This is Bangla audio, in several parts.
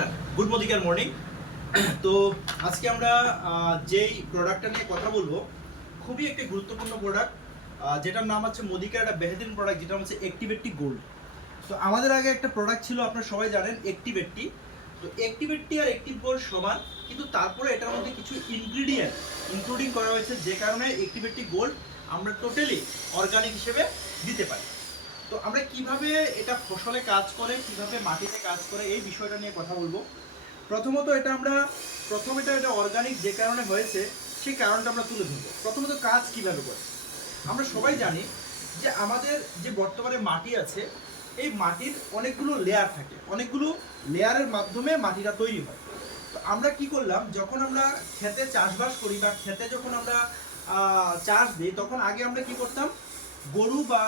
নমস্কার, গুড মর্নিং মর্নিং। তো আজকে আমরা যেই প্রোডাক্টটা নিয়ে কথা বলব, খুবই একটি গুরুত্বপূর্ণ প্রোডাক্ট যেটার নাম হচ্ছে মোদিকার একটা বেহদিন প্রোডাক্ট যেটা হচ্ছে অ্যাক্টিভেটটি গোল্ড তো আমাদের আগে একটা প্রোডাক্ট ছিল, আপনারা সবাই জানেন অ্যাক্টিভেটটি তো অ্যাক্টিভেটটি আর অ্যাক্টিভ গোল্ড সমান, কিন্তু তারপরে এটার মধ্যে কিছু ইনগ্রিডিয়েন্ট ইনক্লুডিং করা হয়েছে, যে কারণে অ্যাক্টিভেটটি গোল্ড আমরা টোটালি অর্গানিক হিসেবে দিতে পারি। তো আমরা কীভাবে এটা ফসলে কাজ করে, কীভাবে মাটিতে কাজ করে, এই বিষয়টা নিয়ে কথা বলব। প্রথমত এটা আমরা, প্রথম এটা এটা অর্গানিক যে কারণে হয়েছে, সেই কারণটা আমরা তুলে ধরবো। প্রথমত কাজ কীভাবে করে? আমরা সবাই জানি যে আমাদের যে বর্তমানে মাটি আছে, এই মাটির অনেকগুলো লেয়ার থাকে। অনেকগুলো লেয়ারের মাধ্যমে মাটিটা তৈরি হয়। তো আমরা কি করলাম, যখন আমরা খেতে চাষবাস করি বা খেতে যখন আমরা চাষ দিই, তখন আগে আমরা কি করতাম গরু বা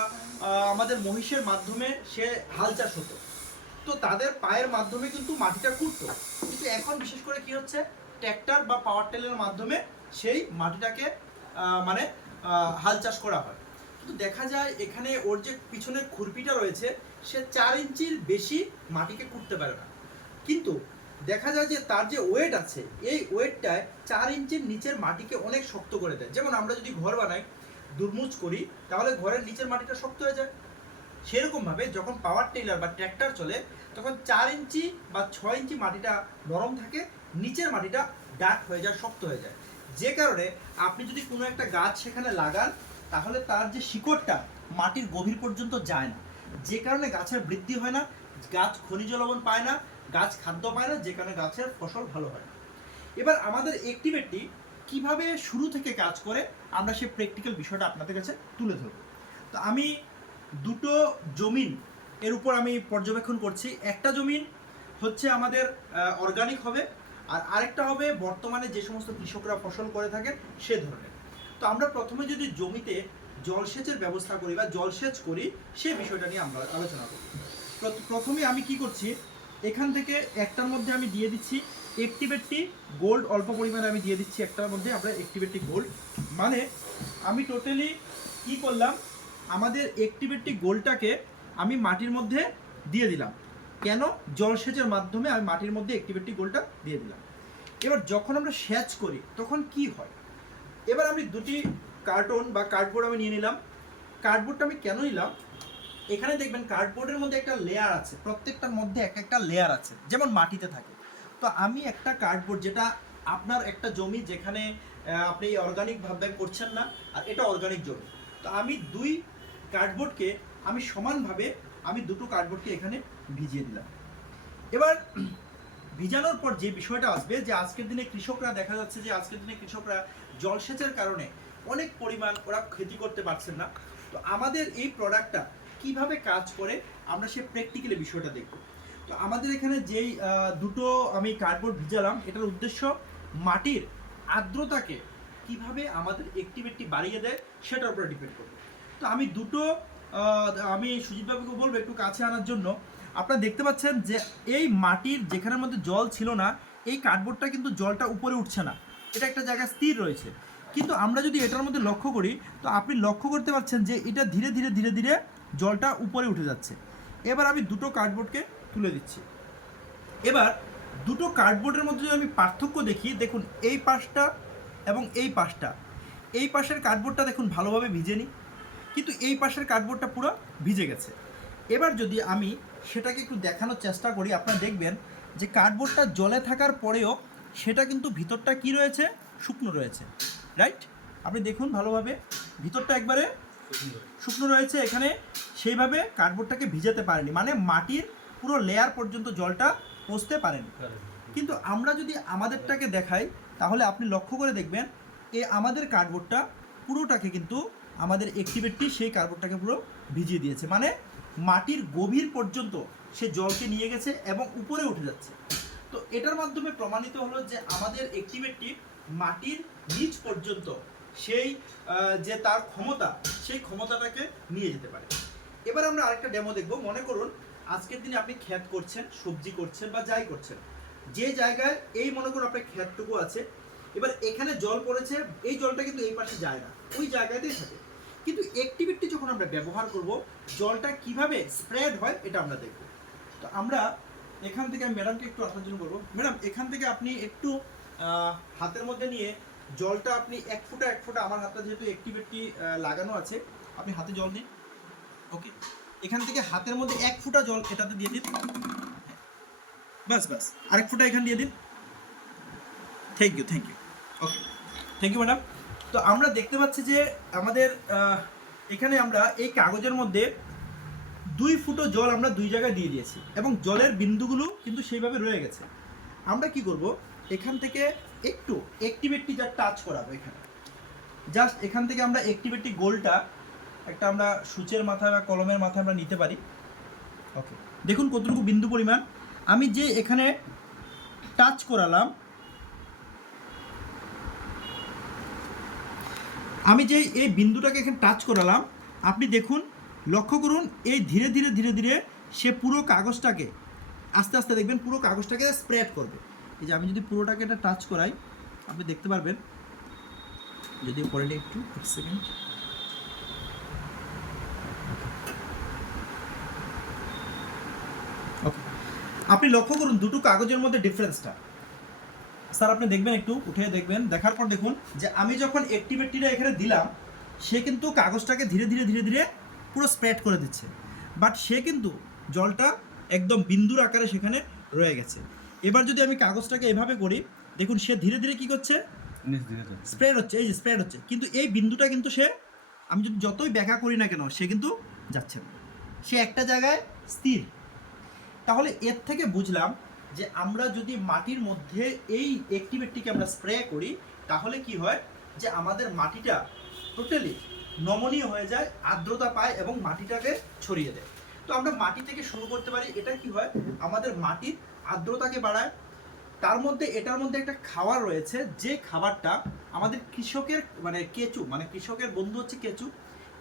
আমাদের মহিষের মাধ্যমে সে হাল চাষ হতো। তো তাদের পায়ের মাধ্যমে কিন্তু মাটিটা কুটতো। কিন্তু এখন বিশেষ করে কি হচ্ছে? ট্র্যাক্টর বা পাওয়ার টেলের মাধ্যমে সেই মাটিটাকে মানে হাল চাষ করা হয়। কিন্তু দেখা যায় এখানে ওর যে পিছনের খুরপিটা রয়েছে, সে চার ইঞ্চির বেশি মাটিকে কুটতে পারে না। কিন্তু দেখা যায় যে তার যে ওয়েট আছে, এই ওয়েটটায় চার ইঞ্চির নিচের মাটিকে অনেক শক্ত করে দেয়। যেমন আমরা যদি ঘর বানাই দুর্মুচ করি, তাহলে ঘরের নিচের মাটিটা শক্ত হয়ে যায়। সেরকম ভাবে যখন পাওয়ার টেলার বা ট্র্যাক্টর চলে, তখন চার ইঞ্চি বা ছয় ইঞ্চি মাটিটা নরম থাকে, নিচের মাটিটা ডাক হয়ে যায়, শক্ত হয়ে যায়। যে কারণে আপনি যদি কোনো একটা গাছ সেখানে লাগান, তাহলে তার যে শিকড়টা, মাটির গভীর পর্যন্ত যায় না। যে কারণে গাছের বৃদ্ধি হয় না, গাছ খনিজ লবণ পায় না, গাছ খাদ্য পায় না, যে কারণে গাছের ফসল ভালো হয় না। এবার আমাদের অ্যাক্টিভেটটি কীভাবে শুরু থেকে কাজ করে আমরা সেই প্র্যাকটিক্যাল বিষয়টা আপনাদের কাছে তুলে ধরব। তো আমি দুটো জমিন এর উপর আমি পর্যবেক্ষণ করছি। একটা জমিন হচ্ছে আমাদের অর্গানিক হবে, আর আরেকটা হবে বর্তমানে যে সমস্ত কৃষকরা ফসল করে থাকেন সে ধরনের। তো আমরা প্রথমে যদি জমিতে জলসেচের ব্যবস্থা করি বা জলসেচ করি, সে বিষয়টা নিয়ে আমরা আলোচনা করি প্রথমে আমি কি করছি, এখান থেকে একটার মধ্যে আমি দিয়ে দিচ্ছি অ্যাক্টিভেটটি গোল্ড অল্প পরিমাণে আমি দিয়ে দিচ্ছি একটার মধ্যে, আমরা অ্যাক্টিভেটটি গোল্ড মানে আমি টোটালি কি করলাম, আমাদের অ্যাক্টিভেটটি গোল্ডটাকে আমি মাটির মধ্যে দিয়ে দিলাম। কেন? জলসেচের মাধ্যমে আমি মাটির মধ্যে অ্যাক্টিভেটটি গোল্ডটা দিয়ে দিলাম। এবার যখন আমরা সেচ করি, তখন কি হয়? এবার আমি দুটি কার্টন বা কার্ডবোর্ড আমি নিয়ে নিলাম। কার্ডবোর্ডটা আমি কেন নিলাম? এখানে দেখবেন কার্ডবোর্ডের মধ্যে একটা লেয়ার আছে, প্রত্যেকটার মধ্যে এক একটা লেয়ার আছে, যেমন মাটিতে থাকে। তো আমি একটা কার্ডবোর্ড যেটা আপনার একটা জমি যেখানে আপনি অর্গানিক ভাবে করছেন না, আর এটা অর্গানিক জমি। তো আমি দুই কার্ডবোর্ডকে আমি সমানভাবে আমি দুটো কার্ডবোর্ডকে এখানে ভিজিয়ে দিলাম। এবার, ভিজানোর পর যে বিষয়টা আসবে যে আজকের দিনে কৃষকরা দেখা যাচ্ছে যে আজকের দিনে কৃষকরা জলসেচের কারণে অনেক পরিমাণ ওরা ক্ষতি করতে পারছেন না। তো আমাদের এই প্রোডাক্টটা কীভাবে কাজ করে, আমরা সে প্র্যাকটিক্যালি বিষয়টা দেখব। তো আমাদের এখানে যেই দুটো আমি কার্ডবোর্ড ভিজালাম, এটার উদ্দেশ্য মাটির আর্দ্রতাকে কীভাবে আমাদের অ্যাক্টিভিটি বাড়িয়ে দেয়, সেটার উপরে ডিপেন্ড করবে। তো আমি দুটো আমি সুজিত বাবুকে বলব একটু কাছে আনার জন্য। আপনারা দেখতে পাচ্ছেন যে এই মাটির যেখানের মধ্যে জল ছিল না, এই কার্ডবোর্ডটা কিন্তু জলটা উপরে উঠছে না। এটা একটা জায়গায় স্থির রয়েছে। কিন্তু আমরা যদি এটার মধ্যে লক্ষ্য করি, তো আপনি লক্ষ্য করতে পারছেন যে এটা ধীরে ধীরে ধীরে ধীরে জলটা উপরে উঠে যাচ্ছে। এবার আমি দুটো কার্ডবোর্ডকে তুলে দিচ্ছি। এবার দুটো কার্ডবোর্ডের মধ্যে যদি আমি পার্থক্য দেখি, দেখুন এই পাশটা এবং এই পাশটা। এই পাশের কার্ডবোর্ডটা দেখুন ভালোভাবে ভিজেনি কিন্তু এই পাশের কার্ডবোর্ডটা পুরো ভিজে গেছে। এবার যদি আমি সেটাকে একটু দেখানোর চেষ্টা করি, আপনারা দেখবেন যে কার্ডবোর্ডটা জলে থাকার পরেও সেটা কিন্তু ভিতরটা কি রয়েছে? শুকনো রয়েছে রাইট আপনি দেখুন ভালোভাবে, ভিতরটা একবারে শুকনো রয়েছে। এখানে সেইভাবে কার্ডবোর্ডটাকে ভিজাতে পারেনি মানে মাটির পুরো লেয়ার পর্যন্ত জলটা পচতে পারেনি। কিন্তু আমরা যদি আমাদেরটাকে দেখাই, তাহলে আপনি লক্ষ্য করে দেখবেন, এ আমাদের কার্ডবোর্ডটা পুরোটাকে কিন্তু আমাদের অ্যাক্টিভেটটি সেই কার্ডবোর্ডটাকে পুরো ভিজিয়ে দিয়েছে। মানে মাটির গভীর পর্যন্ত সে জলকে নিয়ে গেছে এবং উপরে উঠে যাচ্ছে। তো এটার মাধ্যমে প্রমাণিত হলো যে আমাদের অ্যাক্টিভেটটি মাটির নিচ পর্যন্ত সেই যে তার ক্ষমতা, সেই ক্ষমতাটাকে নিয়ে যেতে পারে। এবার আমরা আরেকটা ডেমো দেখব। মনে করুন আজকের দিনে আপনি খ্যাত করছেন, সবজি করছেন বা যাই করছেন, যে জায়গায় এই মনে করুন আপনার খ্যাতটুকু আছে, এবার এখানে জল পড়েছে, এই জলটা কিন্তু এই পাশে যায় না, ওই জায়গাতেই থাকে। কিন্তু অ্যাক্টিভিটি যখন আমরা ব্যবহার করব, জলটা কীভাবে স্প্রেড হয় এটা আমরা দেখব। তো আমরা এখান থেকে, আমি ম্যাডামকে একটু আসার জন্য বলব ম্যাডাম এখান থেকে আপনি একটু হাতের মধ্যে নিয়ে জলটা আপনি এক ফুটা এক ফুটা, আমার হাতটা যেহেতু অ্যাক্টিভিটি লাগানো আছে, আপনি হাতে জল দিন। ওকে এখান থেকে হাতের মধ্যে এক ফুটা জল এটাতে দিয়ে দিন। বাস বাস, আরেক ফুটা এখানে দিয়ে দিন। Thank you thank you okay thank you madam তো আমরা দেখতে পাচ্ছি যে আমাদের এখানে আমরা এই কাগজের মধ্যে দুই ফুটো জল আমরা দুই জায়গায় দিয়ে দিয়েছি এবং জলের বিন্দুগুলো কিন্তু সেইভাবে রয়ে গেছে। আমরা কি করব? এখান থেকে একটু অ্যাক্টিভেটটি যা টাচ করাবো এখানে। জাস্ট এখান থেকে আমরা অ্যাক্টিভেটটি গোলটা একটা আমরা সূচের মাথায় বা কলমের মাথায় আমরা নিতে পারি। ওকে দেখুন কতটুকু বিন্দু পরিমাণ। আমি যে এখানে টাচ করালাম, আমি যে এই বিন্দুটাকে এখানে টাচ করালাম, আপনি দেখুন, লক্ষ্য করুন, এই ধীরে ধীরে ধীরে ধীরে সে পুরো কাগজটাকে, আস্তে আস্তে দেখবেন পুরো কাগজটাকে স্প্রেড করবে। এই যে আমি যদি পুরোটাকে এটা টাচ করাই, আপনি দেখতে পারবেন। যদি পরে একটু, এক সেকেন্ড আপনি লক্ষ্য করুন দুটো কাগজের মধ্যে ডিফারেন্সটা স্যার আপনি দেখবেন একটু উঠে দেখবেন। দেখার পর দেখুন যে আমি যখন অ্যাক্টিভেটিটা এখানে দিলাম সে কিন্তু কাগজটাকে ধীরে ধীরে ধীরে ধীরে পুরো স্প্রেড করে দিচ্ছে। বাট সে কিন্তু জলটা একদম বিন্দুর আকারে সেখানে রয়ে গেছে। এবার যদি আমি কাগজটাকে এভাবে করি দেখুন সে ধীরে ধীরে কি করছে। স্প্রেড হচ্ছে এই যে স্প্রেড হচ্ছে। কিন্তু এই বিন্দুটা কিন্তু সে আমি যদি যতই ব্যাখ্যা করি না কেন সে কিন্তু যাচ্ছে না। সে একটা জায়গায় স্থির। তাহলে এর থেকে বুঝলাম যে আমরা যদি মাটির মধ্যে এই অ্যাক্টিভেটটিকে আমরা স্প্রে করি, তাহলে কি হয়? যে আমাদের মাটিটা টোটালি নমনীয় হয়ে যায়, আর্দ্রতা পায় এবং মাটিটাকে ছড়িয়ে দেয়। তো আমরা মাটি থেকে শুরু করতে পারি, এটা কি হয়? আমাদের মাটির আর্দ্রতাকে বাড়ায়। তার মধ্যে, এটার মধ্যে একটা খাবার রয়েছে, যে খাবারটা আমাদের কৃষকের মানে কেঁচু মানে কৃষকের বন্ধু হচ্ছে কেঁচু।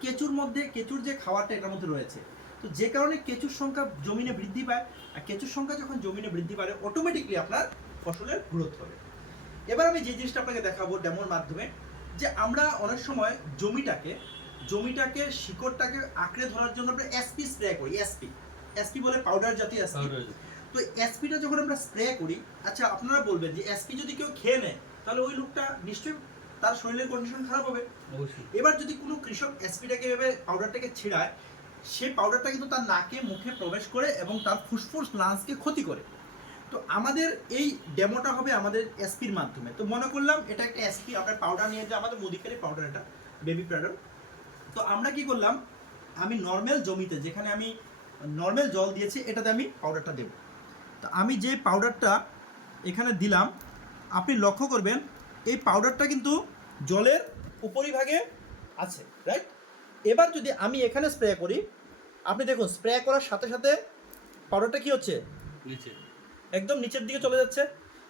কেঁচুর মধ্যে, কেঁচুর যে খাবারটা এটার মধ্যে রয়েছে, তো যে কারণে কেঁচুর সংখ্যা জমিনে বৃদ্ধি পায় আর কেঁচুর সংখ্যা যখন জমিনে বৃদ্ধি পায় অটোমেটিকলি আপনার ফসলের গ্রোথ হবে। এবার আমি যে জিনিসটা আপনাকে দেখাবো ডেমোর মাধ্যমে যে আমরা অনেক সময় জমিটাকে জমিটাকে শিকড়টাকে আঁকড়ে ধরার জন্য আমরা এসপি স্প্রে করি এসপি এসপি বলে পাউডার জাতীয় এসপি তো এসপিটা যখন আমরা স্প্রে করি আচ্ছা আপনারা বলবেন যে এসপি যদি কেউ খেয়ে নেয় তাহলে ওই লোকটা নিশ্চয়ই তার শরীরের কন্ডিশন খারাপ হবে। এবার যদি কোনো কৃষক এসপিটাকে এভাবে পাউডারটাকে ছিড়ায় সেই পাউডারটা কিন্তু তার নাকে, মুখে প্রবেশ করে এবং তার ফুসফুস লাংসকে ক্ষতি করে। তো আমাদের এই ডেমোটা হবে আমাদের এসপির মাধ্যমে। তো মনে করলাম এটা একটা এসপি আপনার পাউডার নিয়ে যে আমাদের মুদিকারি পাউডার এটা বেবি পাউডার তো আমরা কি করলাম, আমি নর্মাল জমিতে, যেখানে আমি নর্মাল জল দিয়েছি, এটাতে আমি পাউডারটা দেব। তো আমি যে পাউডারটা এখানে দিলাম, আপনি লক্ষ্য করবেন, এই পাউডারটা কিন্তু জলের উপরিভাগে আছে রাইট এবার যদি আমি এখানে স্প্রে করি আপনি দেখুন স্প্রে করার সাথে সাথে পাউডারটা কি হচ্ছে? নিচে। একদম নিচের দিকে চলে যাচ্ছে।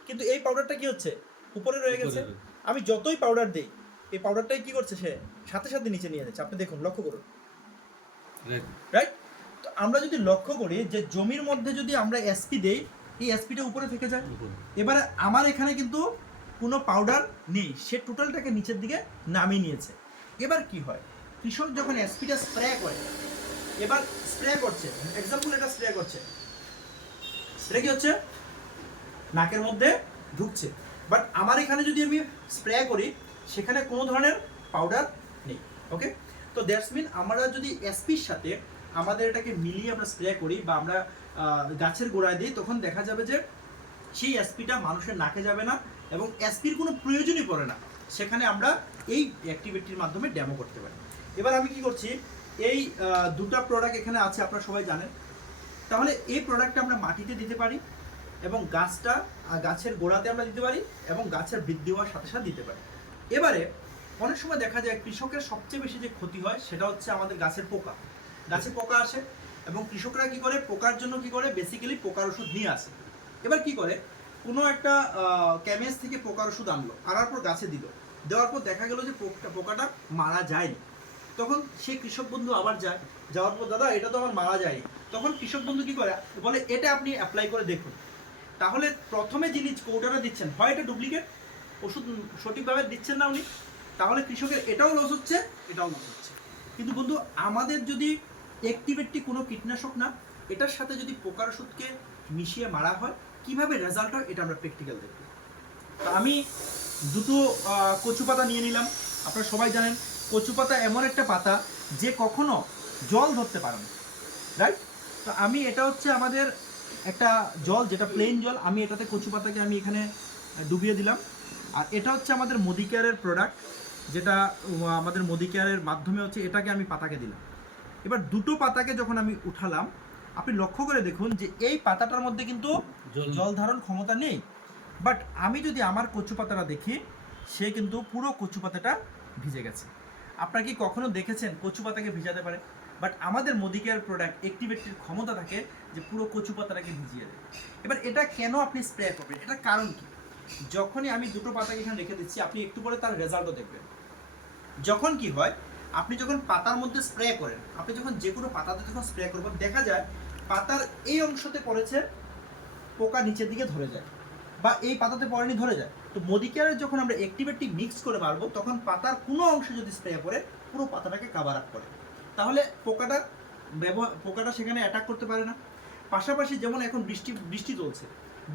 কিন্তু এই পাউডারটা কি হচ্ছে? উপরে রয়ে গেছে। আমি যতই পাউডার দিই এই পাউডারটাই কি করছে সে? সাথে সাথে নিচে নিয়ে যাচ্ছে। আপনি দেখুন লক্ষ্য করুন। রাইট তো আমরা যদি লক্ষ্য করি যে জমির মধ্যে যদি আমরা এসপি দেই এই এসপিটা উপরে থেকে যায়। এবারে আমার এখানে কিন্তু কোনো পাউডার নেই। সে টোটালটাকে নিচের দিকে নামিয়ে নিয়েছে। এবার কি হয়? কৃষক যখন এসপিটা স্প্রে করে, এবার স্প্রে করছে। এক্সাম্পল এটা স্প্রে করছে। স্প্রে কি হচ্ছে? নাকের মধ্যে ঢুকছে। বাট আমার এখানে যদি আমি স্প্রে করি, সেখানে কোনো ধরনের পাউডার নেই ওকে তো দ্যাটস মিন আমরা যদি এসপির সাথে আমাদের এটাকে মিলিয়ে আমরা স্প্রে করি বা আমরা গাছের গোড়ায় দিই, তখন দেখা যাবে যে সেই এসপিটা মানুষের নাকে যাবে না এবং এসপির কোনো প্রয়োজনই পড়ে না। সেখানে আমরা এই অ্যাক্টিভিটির মাধ্যমে ডেমো করতে পারি। এবার আমি কি করছি? এই দুটো প্রোডাক্ট এখানে আছে, আপনারা সবাই জানেন। তাহলে এই প্রোডাক্টটা আমরা মাটিতে দিতে পারি এবং গাছটা গাছের গোড়াতে আমরা দিতে পারি এবং গাছের বৃদ্ধি হওয়ার সাথে সাথে দিতে পারি। এবারে অনেক সময় দেখা যায় কৃষকের সবচেয়ে বেশি যে ক্ষতি হয় সেটা হচ্ছে আমাদের গাছের পোকা। গাছে পোকা আসে এবং কৃষকরা কি করে? পোকার জন্য কি করে? বেসিক্যালি পোকার ওষুধ নিয়ে আসে। এবার কি করে? কোনো একটা ক্যামেজ থেকে পোকার ওষুধ আনলো, আনার পর গাছে দিল। দেওয়ার পর দেখা গেল যে পোকাটা মারা যায়নি। তখন সেই কৃষক বন্ধু আবার যায়, যাওয়ার পর, দাদা, এটা তো আমার মারা যায়নি। তখন কৃষক বন্ধু কি করে? বলে, এটা আপনি অ্যাপ্লাই করে দেখুন। তাহলে প্রথমে যিনি কৌটাটা দিচ্ছেন, হয় এটা ডুপ্লিকেট ওষুধ সঠিকভাবে দিচ্ছেন না উনি, তাহলে কৃষকের এটাও লস হচ্ছে, এটাও লস হচ্ছে। কিন্তু বন্ধু, আমাদের যদি অ্যাক্টিভেটটি কোনো কীটনাশক না, এটার সাথে যদি পোকার ওষুধকে মিশিয়ে মারা হয়, কীভাবে রেজাল্ট হয় এটা আমরা প্র্যাকটিক্যাল দেখব। আমি দুটো কচু পাতা নিয়ে নিলাম। আপনারা সবাই জানেন কচু পাতা এমন একটা পাতা যে কখনো জল ধরতে পারে না রাইট তো আমি এটা হচ্ছে আমাদের একটা জল যেটা প্লেন জল আমি এটাতে কচু পাতাকে আমি এখানে ডুবিয়ে দিলাম। আর এটা হচ্ছে আমাদের মোদি কেয়ারের প্রোডাক্ট যেটা আমাদের মোদি কেয়ারের মাধ্যমে হচ্ছে এটাকে আমি পাতাকে দিলাম। এবার দুটো পাতাকে যখন আমি উঠালাম আপনি লক্ষ্য করে দেখুন যে এই পাতাটার মধ্যে কিন্তু জল জল ধারণ ক্ষমতা নেই। বাট আমি যদি আমার কচু পাতাটা দেখি সে কিন্তু পুরো কচু পাতাটা ভিজে গেছে। আপনারা কি কখনো দেখেছেন কচু পাতাকে ভিজাতে পারে? বাট আমাদের মোদিকেয়ার প্রোডাক্ট অ্যাক্টিভেটির ক্ষমতা থাকে যে পুরো কচু পাতাটাকে ভিজিয়ে দেয়। এবার এটা কেন আপনি স্প্রে করবেন? এটার কারণ কি? যখনই আমি দুটো পাতাকে এখানে রেখে দিচ্ছি, আপনি একটু পরে তার রেজাল্টও দেখবেন। যখন কি হয়, আপনি যখন পাতার মধ্যে স্প্রে করেন, আপনি যখন যে কোনো পাতাতে যখন স্প্রে করবেন, দেখা যায় পাতার এই অংশতে পড়েছে পোকা নিচের দিকে ধরে যায় বা এই পাতাতে পড়েনি ধরে যায়। তো মদিকেয়ারের যখন আমরা অ্যাক্টিভেটটি মিক্স করে মারবো তখন পাতার কোনো অংশে যদি স্প্রে করে পুরো পাতাটাকে কাভার আপ করে। তাহলে পোকাটা ব্যবহার, পোকাটা সেখানে অ্যাটাক করতে পারে না। পাশাপাশি যেমন এখন বৃষ্টি বৃষ্টি চলছে,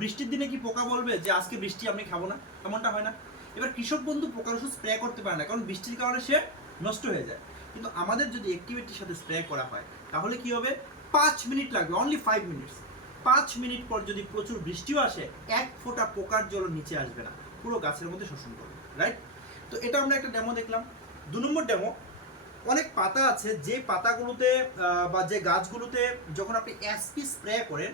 বৃষ্টির দিনে কি পোকা বলবে যে, আজকে বৃষ্টি, আমি খাব না? এমনটা হয় না। এবার কৃষক বন্ধু পোকার ওষুধ স্প্রে করতে পারে না, কারণ বৃষ্টির কারণে সে নষ্ট হয়ে যায়। কিন্তু আমাদের যদি অ্যাক্টিভিটির সাথে স্প্রে করা হয়, তাহলে কি হবে? পাঁচ মিনিট লাগবে অনলি ফাইভ মিনিটস পাঁচ মিনিট পর যদি প্রচুর বৃষ্টিও আসে, এক ফোঁটা পোকার জল নিচে আসবে না। পুরো গাছের মধ্যে শোষণ করবে রাইট তো এটা আমরা একটা ডেমো দেখলাম। দু নম্বর ডেমো অনেক পাতা আছে, যে পাতাগুলোতে বা যে গাছগুলোতে যখন আপনি এসপি স্প্রে করেন,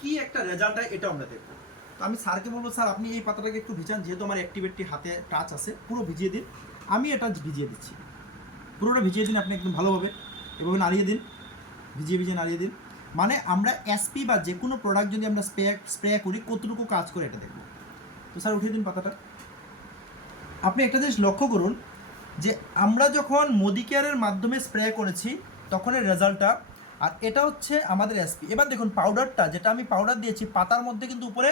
কি একটা রেজাল্ট হয় এটা আমরা দেখব। তো আমি স্যারকে বলব, স্যার, আপনি এই পাতাটাকে একটু ভিজান, যেহেতু আমার অ্যাক্টিভেটটি হাতে টাচ আছে, পুরো ভিজিয়ে দিন। আমি এটা ভিজিয়ে দিচ্ছি। পুরোটা ভিজিয়ে দিন, আপনি একদম ভালোভাবে, এভাবে নাড়িয়ে দিন, ভিজিয়ে ভিজিয়ে নাড়িয়ে দিন। মানে আমরা এসপি বা যে কোনো প্রোডাক্ট যদি আমরা স্প্রে স্প্রে করি, কতটুকু কাজ করে এটা দেখব। তো স্যার, উঠিয়ে দিন পাতাটা। আপনি একটা জিনিস লক্ষ্য করুন যে আমরা যখন মোদি কেয়ারের মাধ্যমে স্প্রে করেছি তখনের রেজাল্টটা, আর এটা হচ্ছে আমাদের এসপি এবার দেখুন পাউডারটা যেটা আমি পাউডার দিয়েছি, পাতার মধ্যে কিন্তু উপরে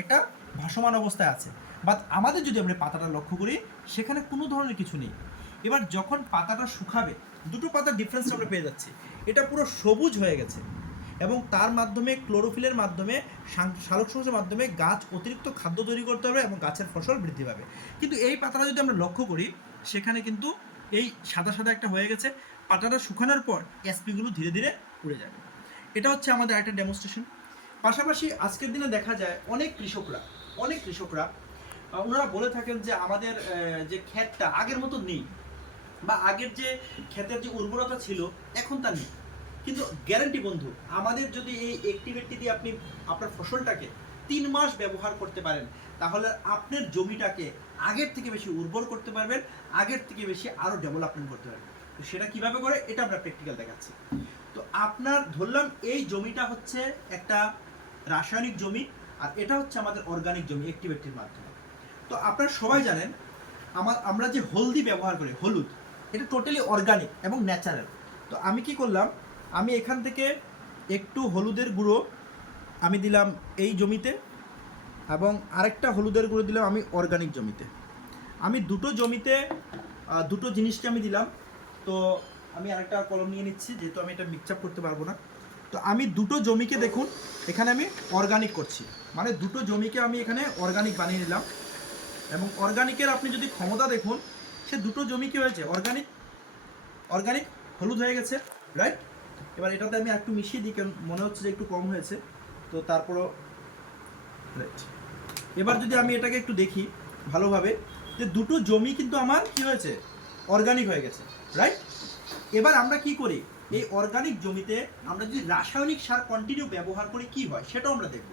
একটা ভাসমান অবস্থায় আছে। বাট আমাদের যদি আমরা পাতাটা লক্ষ্য করি, সেখানে কোনো ধরনের কিছু নেই। এবার যখন পাতাটা শুকাবে, দুটো পাতার ডিফারেন্স আমরা পেয়ে যাচ্ছি। এটা পুরো সবুজ হয়ে গেছে। এবং তার মাধ্যমে ক্লোরোফিলের মাধ্যমে সালোক মাধ্যমে গাছ অতিরিক্ত খাদ্য তৈরি করতে পারবে এবং গাছের ফসল বৃদ্ধি পাবে। কিন্তু এই পাতাটা যদি আমরা লক্ষ্য করি, সেখানে কিন্তু এই সাদা সাদা একটা হয়ে গেছে। পাতাটা শুকানোর পর এসপিগুলো ধীরে ধীরে উড়ে যাবে। এটা হচ্ছে আমাদের একটা ডেমনস্ট্রেশন পাশাপাশি আজকের দিনে দেখা যায় অনেক কৃষকরা অনেক কৃষকরা ওনারা বলে থাকেন যে আমাদের যে ক্ষেতটা আগের মতো নেই বা আগের যে ক্ষেতের যে উর্বরতা ছিল, এখন তা নেই। কিন্তু গ্যারান্টি বন্ধু, আমাদের যদি এই অ্যাক্টিভিটি দিয়ে আপনি আপনার ফসলটাকে তিন মাস ব্যবহার করতে পারেন, তাহলে আপনার জমিটাকে আগের থেকে বেশি উর্বর করতে পারবেন, আগের থেকে বেশি আরও ডেভেলপমেন্ট করতে পারবেন। তো সেটা কীভাবে করে, এটা আমরা প্র্যাকটিক্যাল দেখাচ্ছি। তো আপনার, ধরলাম এই জমিটা হচ্ছে একটা রাসায়নিক জমি, আর এটা হচ্ছে আমাদের অর্গানিক জমি অ্যাক্টিভিটির মাধ্যমে। তো আপনারা সবাই জানেন আমার আমরা যে হলদি ব্যবহার করি, হলুদ, এটা টোটালি অর্গানিক এবং ন্যাচারাল তো আমি কি করলাম আমি এখান থেকে একটু হলুদের গুঁড়ো আমি দিলাম এই জমিতে এবং আরেকটা হলুদের গুঁড়ো দিলাম আমি অর্গানিক জমিতে। আমি দুটো জমিতে দুটো জিনিসকে আমি দিলাম। তো আমি আরেকটা কলম নিয়ে নিচ্ছি, যেহেতু আমি এটা মিক্স আপ করতে পারব না। তো আমি দুটো জমিকে দেখুন, এখানে আমি অর্গানিক করছি। মানে দুটো জমিকে আমি এখানে অর্গানিক বানিয়ে নিলাম। এবং অর্গানিকের আপনি যদি ক্ষমতা দেখুন, সে দুটো জমি কী হয়েছে? অর্গানিক অর্গানিক হলুদ হয়ে গেছে রাইট এবার এটাতে আমি একটু মিশিয়ে দিই, কারণ মনে হচ্ছে যে একটু কম হয়েছে। তো তারপরও রাইট এবার যদি আমি এটাকে একটু দেখি ভালোভাবে, যে দুটো জমি কিন্তু আমার কি হয়েছে? অর্গানিক হয়ে গেছে রাইট এবার আমরা কি করি? এই অর্গানিক জমিতে আমরা যদি রাসায়নিক সার কন্টিনিউ ব্যবহার করি, কি হয়? সেটাও আমরা দেখব।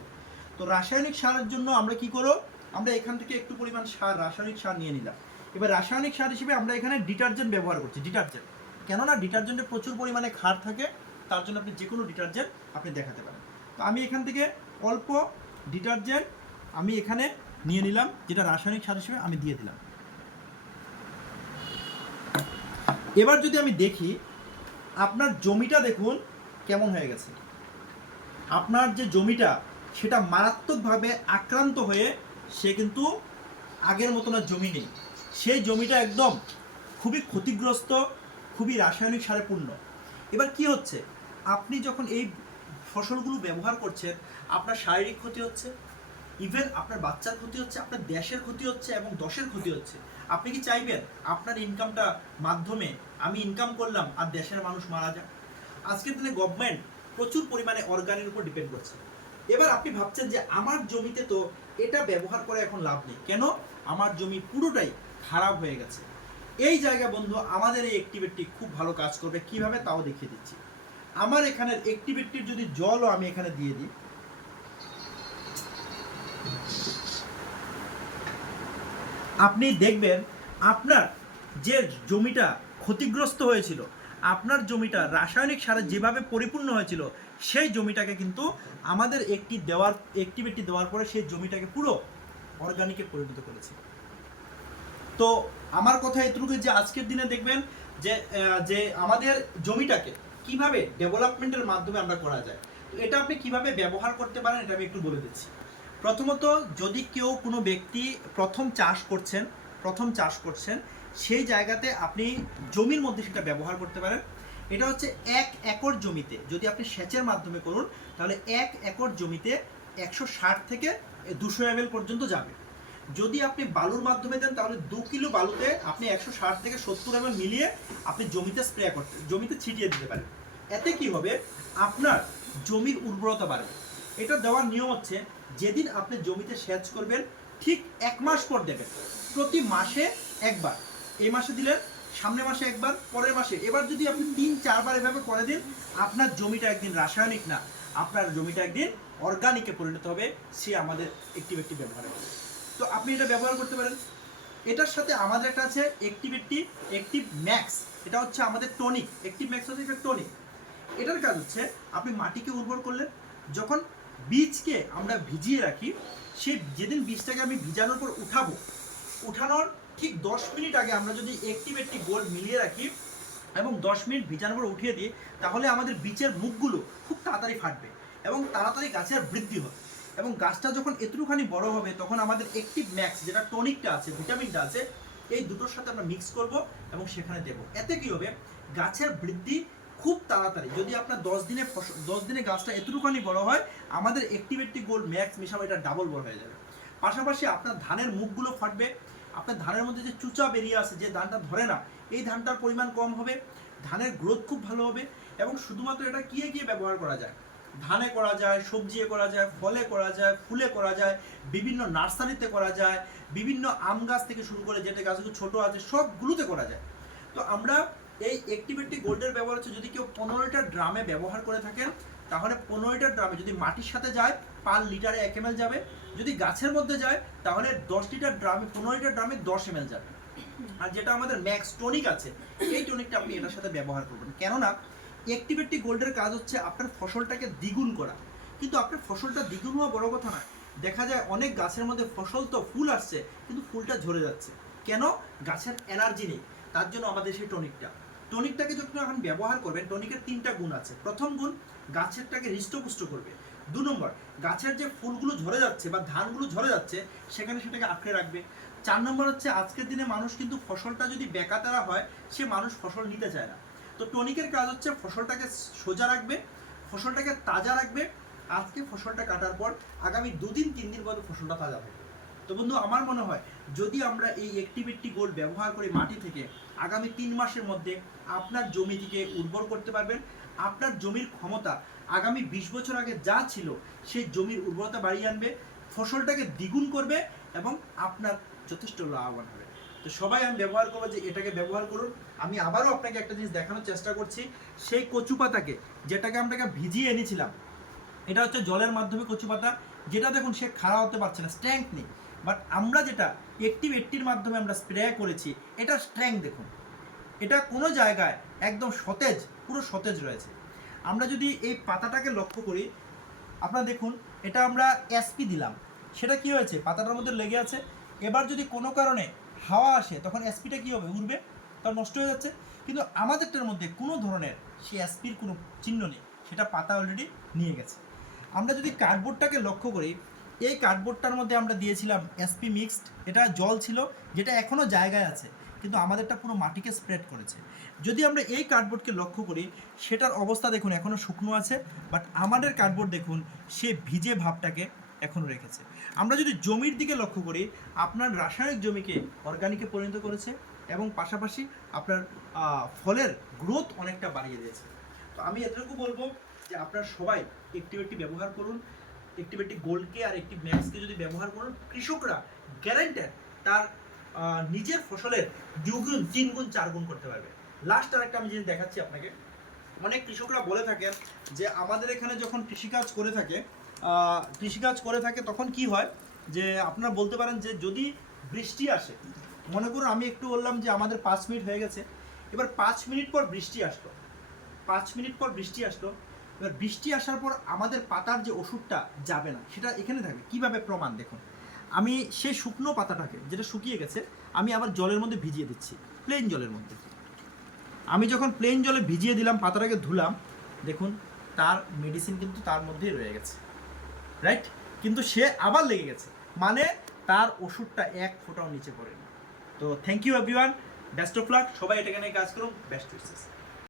তো রাসায়নিক সারের জন্য আমরা কি করব? আমরা এখান থেকে একটু পরিমাণ সার, রাসায়নিক সার নিয়ে নিলাম। এবার রাসায়নিক সার হিসেবে আমরা এখানে ডিটারজেন্ট ব্যবহার করছি ডিটারজেন্ট কেননা ডিটারজেন্টে প্রচুর পরিমাণে ক্ষার থাকে তার জন্য আপনি যে কোনো ডিটারজেন্ট আপনি দেখাতে পারেন। তো আমি এখান থেকে অল্প ডিটারজেন্ট আমি এখানে নিয়ে নিলাম, যেটা রাসায়নিক সার হিসেবে আমি দিয়ে দিলাম। এবার যদি আমি দেখি, আপনার জমিটা দেখুন কেমন হয়ে গেছে। আপনার যে জমিটা, সেটা মারাত্মকভাবে আক্রান্ত হয়ে সে কিন্তু আগের মতন আর জমি নেই। সেই জমিটা একদম খুবই ক্ষতিগ্রস্ত, খুবই রাসায়নিক সারে পূর্ণ। এবার কি হচ্ছে? আপনি যখন এই ফসলগুলো ব্যবহার করছেন, আপনার শারীরিক ক্ষতি হচ্ছে ইভেন আপনার বাচ্চার ক্ষতি হচ্ছে, আপনার দেশের ক্ষতি হচ্ছে এবং দশের ক্ষতি হচ্ছে। আপনি কি চাইবেন আপনার ইনকামটা মাধ্যমে আমি ইনকাম করলাম আর দেশের মানুষ মারা যায় আজকের দিনে গভর্নমেন্ট প্রচুর পরিমাণে অর্গানের উপর ডিপেন্ড করছে। এবার আপনি ভাবছেন যে আমার জমিতে তো এটা ব্যবহার করে এখন লাভ নেই। কেন? আমার জমি পুরোটাই খারাপ হয়ে গেছে। এই জায়গা বন্ধু, আমাদের এই অ্যাক্টিভিটি খুব ভালো কাজ করবে। কীভাবে? তাও দেখিয়ে দিচ্ছি। আমার এখানের অ্যাক্টিভিটির যদি জলও আমি এখানে দিয়ে দিই। আপনি দেখবেন আপনার যে জমিটা ক্ষতিগ্রস্ত হয়েছিল, আপনার জমিটা রাসায়নিক সারে যেভাবে পরিপূর্ণ হয়েছিল, সেই জমিটাকে কিন্তু আমাদের একটি দেওয়ার অ্যাক্টিভিটি দেওয়ার পরে সেই জমিটাকে পুরো অর্গানিকে পরিণত করেছে। তো আমার কথা এটুকু যে আজকের দিনে দেখবেন যে যে আমাদের জমিটাকে কীভাবে ডেভেলপমেন্টের মাধ্যমে আমরা করা যায়? তো এটা আপনি কীভাবে ব্যবহার করতে পারেন এটা আমি একটু বলে দিচ্ছি। প্রথমত, যদি কেউ কোনো ব্যক্তি প্রথম চাষ করছেন, প্রথম চাষ করছেন, সেই জায়গাতে আপনি জমির মধ্যে সেটা ব্যবহার করতে পারেন। এটা হচ্ছে এক একর জমিতে, যদি আপনি সেচের মাধ্যমে করুন, তাহলে এক একর জমিতে একশো ষাট থেকে দুশো এম পর্যন্ত যাবে। যদি আপনি বালুর মাধ্যমে দেন, তাহলে দু কিলো বালুতে আপনি একশো ষাট থেকে সত্তর এম মিলিয়ে আপনি জমিতে স্প্রে করতে, জমিতে ছিটিয়ে দিতে পারেন। এতে কি হবে? আপনার জমির উর্বরতা বাড়বে। এটা দেওয়ার নিয়ম হচ্ছে, যেদিন আপনি জমিতে সেচ করবেন, ঠিক এক মাস পর দেবেন। প্রতি মাসে একবার। এই মাসে দিলেন সামনে মাসে একবার, পরের মাসে। এবার যদি আপনি তিন, চারবার এভাবে করে দিন, আপনার জমিটা একদিন রাসায়নিক না। আপনার জমিটা একদিন অর্গানিকে পরিণত হবে। সে আমাদের একটি একটি ব্যবহার হবে। তো আপনি এটা ব্যবহার করতে পারেন। এটার সাথে আমাদের একটা আছে অ্যাক্টিভিটি অ্যাক্টিভ ম্যাক্স এটা হচ্ছে আমাদের টনিক অ্যাক্টিভ ম্যাক্স হচ্ছে একটা টনিক এটার কাজ হচ্ছে, আপনি মাটিকে উর্বর করলেন, যখন বীজকে আমরা ভিজিয়ে রাখি, সেই যেদিন বীজটাকে আমি ভিজানোর পর উঠাবো, উঠানোর ঠিক দশ মিনিট আগে আমরা যদি অ্যাক্টিভ একটি গোল মিলিয়ে রাখি এবং দশ মিনিট ভিজানোর পর উঠিয়ে দিই, তাহলে আমাদের বীজের মুখগুলো খুব তাড়াতাড়ি ফাটবে এবং তাড়াতাড়ি গাছের বৃদ্ধি হবে। এবং গাছটা যখন এতটুখানি বড় হবে, তখন আমাদের অ্যাক্টিভ ম্যাক্স যেটা টনিকটা আছে ভিটামিনটা আছে, এই দুটোর সাথে আমরা মিক্স করব এবং সেখানে দেব। এতে কি হবে? গাছের বৃদ্ধি খুব তাড়াতাড়ি। যদি আপনার দশ দিনে ফসল দশ দিনে গাছটা এতটুখানি বড় হয়, আমাদের অ্যাক্টিভিটি গোল্ড ম্যাক্স মিশাবে, এটা ডাবল বড় হয়ে যাবে। পাশাপাশি আপনার ধানের মুখগুলো ফাটবে। আপনার ধানের মধ্যে যে চুচা বেরিয়ে আসে, যে ধানটা ধরে না, এই ধানটার পরিমাণ কম হবে। ধানের গ্রোথ খুব ভালো হবে এবং শুধুমাত্র এটা কিয়ে গিয়ে ব্যবহার করা যায়? ধানে করা যায়, সবজিয়ে করা যায়, ফলে করা যায়, ফুলে করা যায়, বিভিন্ন নার্সারিতে করা যায়, বিভিন্ন আম গাছ থেকে শুরু করে যেটা গাছগুলো ছোট আছে সবগুলোতে করা যায়। তো আমরা এই অ্যাক্টিভিটি গোল্ডের ব্যবহার হচ্ছে যদি কেউ পনেরোটা ড্রামে ব্যবহার করে থাকেন, তাহলে পনেরোটা ড্রামে যদি মাটির সাথে যায়, পার লিটারে এক এম যাবে। যদি গাছের মধ্যে যায়, তাহলে দশ লিটার ড্রামে, পনেরোটা ড্রামে দশ এম যাবে। আর যেটা আমাদের ম্যাক্স টনিক আছে, এই টনিকটা আপনি এটার সাথে ব্যবহার করবেন। কেননা অ্যাক্টিভিটি গোল্ডের কাজ হচ্ছে আপনার ফসলটাকে দ্বিগুণ করা। কিন্তু আপনার ফসলটা দ্বিগুণ হওয়া বড় কথা নয় দেখা যায় অনেক গাছের মধ্যে ফসল তো ফুল আসছে, কিন্তু ফুলটা ঝরে যাচ্ছে। কেন? গাছের এনার্জি নেই। তার জন্য আমাদের সেই টনিকটা টনিকটাকে যখন এখন ব্যবহার করবেন টনিকের তিনটা গুণ আছে। প্রথম গুণ, গাছেরটাকে হৃষ্টপুষ্ট করবে। দু নম্বর, গাছের যে ফুলগুলো ঝরে যাচ্ছে বা ধানগুলো ঝরে যাচ্ছে, সেখানে সেটাকে আঁকড়ে রাখবে। চার নম্বর হচ্ছে, আজকের দিনে মানুষ কিন্তু ফসলটা যদি বেকাতারা হয়, সে মানুষ ফসল নিতে চায় না। তো টনিকের কাজ হচ্ছে ফসলটাকে সোজা রাখবে, ফসলটাকে তাজা রাখবে। আজকে ফসলটা কাটার পর আগামী দুদিন, তিন দিন পর ফসলটা তাজা থাকবে তো বন্ধু, আমার মনে হয় যদি আমরা এই অ্যাক্টিভিটি গোল্ড ব্যবহার করি মাটি থেকে আগামী তিন মাসের মধ্যে আপনার জমি থেকে উর্বর করতে পারবেন, আপনার জমির ক্ষমতা আগামী বিশ বছর আগে যা ছিল সেই জমির উর্বরতা বাড়িয়ে আনবে, ফসলটাকে দ্বিগুণ করবে এবং আপনার যথেষ্ট লাভবান হবে। তো সবাই আমি ব্যবহার করব যে এটাকে ব্যবহার করুন। আমি আবারও আপনাকে একটা জিনিস দেখানোর চেষ্টা করছি। সেই কচু পাতাকে, যেটাকে আমরা ভিজিয়ে এনেছিলাম, এটা হচ্ছে জলের মাধ্যমে কচু পাতা। যেটা দেখুন, সে খাড়া হতে পারছে না স্ট্রেংথ নেই। বাট আমরা যেটা একটিভ এইটটির মাধ্যমে আমরা স্প্রে করেছি, এটা স্ট্রেংথ দেখুন। এটা কোনো জায়গায় একদম সতেজ, পুরো সতেজ রয়েছে। আমরা যদি এই পাতাটাকে লক্ষ্য করি, আপনারা দেখুন, এটা আমরা এসপি দিলাম। সেটা কি হয়েছে? পাতাটার মধ্যে লেগে আছে। এবার যদি কোনো কারণে হাওয়া আসে, তখন এসপিটা কি হবে? উড়বে তখন নষ্ট হয়ে যাচ্ছে। কিন্তু আমাদেরটার মধ্যে কোনো ধরনের সে এসপির কোনো চিহ্ন নেই, সেটা পাতা অলরেডি নিয়ে গেছে। আমরা যদি কার্ডবোর্ডটাকে লক্ষ্য করি, এই কার্ডবোর্ডটার মধ্যে আমরা দিয়েছিলাম এসপি মিক্সড এটা জল ছিল, যেটা এখনও জায়গায় আছে, কিন্তু আমাদেরটা পুরো মাটিকে স্প্রেড করেছে। যদি আমরা এই কার্ডবোর্ডকে লক্ষ্য করি, সেটার অবস্থা দেখুন এখনও শুকনো আছে বাট আমাদের কার্ডবোর্ড দেখুন, সে ভিজে ভাবটাকে এখনও রেখেছে। আমরা যদি জমির দিকে লক্ষ্য করি, আপনার রাসায়নিক জমিকে অর্গানিকে পরিণত করেছে এবং পাশাপাশি আপনার ফলের গ্রোথ অনেকটা বাড়িয়ে দিয়েছে। তো আমি এতটুকু বলব যে আপনারা সবাই একটিভিটি ব্যবহার করুন। একটিভিটি গোল্ডকে আর একটি ম্যাক্সকে যদি ব্যবহার করুন, কৃষকরা গ্যারান্টেড তার নিজের ফসলের দুগুণ তিন গুণ চার গুণ করতে পারবে। লাস্ট আরেকটা আমি জিনিস দেখাচ্ছি আপনাকে। অনেক কৃষকরা বলে থাকেন যে আমাদের এখানে যখন কৃষিকাজ করে থাকে কৃষিকাজ করে থাকে, তখন কি হয়? যে আপনারা বলতে পারেন যে যদি বৃষ্টি আসে, মনে করুন আমি একটু বললাম যে আমাদের পাঁচ মিনিট হয়ে গেছে, এবার পাঁচ মিনিট পর বৃষ্টি আসলো। পাঁচ মিনিট পর বৃষ্টি আসলো, এবার বৃষ্টি আসার পর আমাদের পাতার যে ওষুধটা যাবে না, সেটা এখানে থাকবে কীভাবে প্রমাণ দেখুন? আমি সেই শুকনো পাতাটাকে, যেটা শুকিয়ে গেছে, আমি আবার জলের মধ্যে ভিজিয়ে দিচ্ছি প্লেন জলের মধ্যে। আমি যখন প্লেন জলে ভিজিয়ে দিলাম, পাতাটাকে ধুলাম, দেখুন, তার মেডিসিন কিন্তু তার মধ্যেই রয়ে গেছে। রাইট কিন্তু সে আবার লেগে গেছে। মানে তার ওষুধটা এক ফোটাও নিচে পড়েনি। তো thank you everyone best of luck সবাই এটাকে নিয়ে কাজ করুন বেস্ট উইসেস